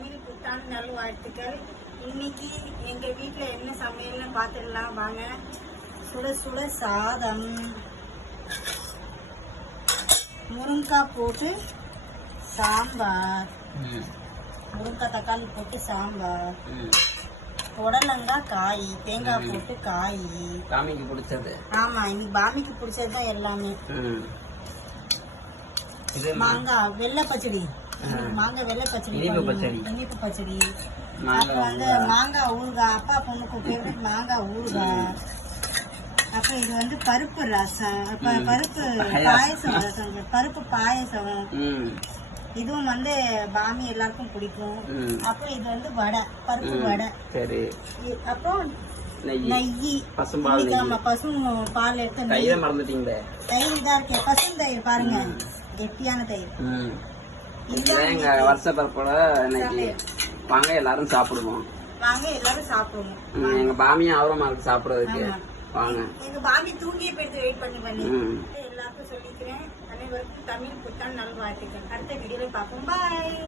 தமிழ் புத்தாண்டு நல்வாழ்த்துக்கள். இன்னைக்கு எங்க வீட்டுல என்ன சமையல்னு பார்த்துடலாம் வாங்க. சுட சுட சாதம், முருங்கைக்காய் போட்டு சாம்பார், முருங்கைக்காய் தக்காளி போட்டு சாம்பார், புடலங்காய் காய், தேங்காய் போட்டு காய். பாமிக்கு பிடிச்சது. ஆமா, இன்னைக்கு பாமிக்கு பிடிச்சதுதான் எல்லாமே. மாங்காய் வெள்ளை பச்சடி, மாங்காய் வெள்ளை பச்சடி, இனிப்பு பச்சடி, அப்புறம் வந்து மாங்காய் ஊறுகாய், அப்பா பொண்ணுக்கு ஃபேவரட் மாங்காய் ஊறுகாய். அப்புறம் இது வந்து பருப்பு ரசம், பருப்பு பாயசம், ரசம் பருப்பு பாயசம். இதுவும் வந்து பாமி எல்லாருக்கும் பிடிக்கும். அப்புறம் இது வந்து வடை, பருப்பு வடை. அப்புறம் நெய், பசும்பால். ஆமா, பசும் பால் எடுத்து தயிர் மறந்துட்டீங்க. தயிர் தான் இருக்கு, பசும் தயிர் பாருங்க, கெட்டியான தயிர். எங்க வருஷ பருப்போட இன்னைக்கு வாங்க எல்லாரும் சாப்பிடுவோம். வாங்க எல்லாரும் சாப்பிடுவோம். எங்க பாமியும் ஆர்வமா இருக்கு சாப்பிடுறதுக்கு. வாங்க. எங்க பாமி தூங்கிய போயிட்டு வெயிட் பண்ணி எல்லாருக்கும் சொல்லிக்கிறேன். அனைவருக்கும் தமிழ் புத்தாண்டு நல்வாழ்த்துக்கள். அடுத்த வீடியோல பார்ப்போம். பாய்.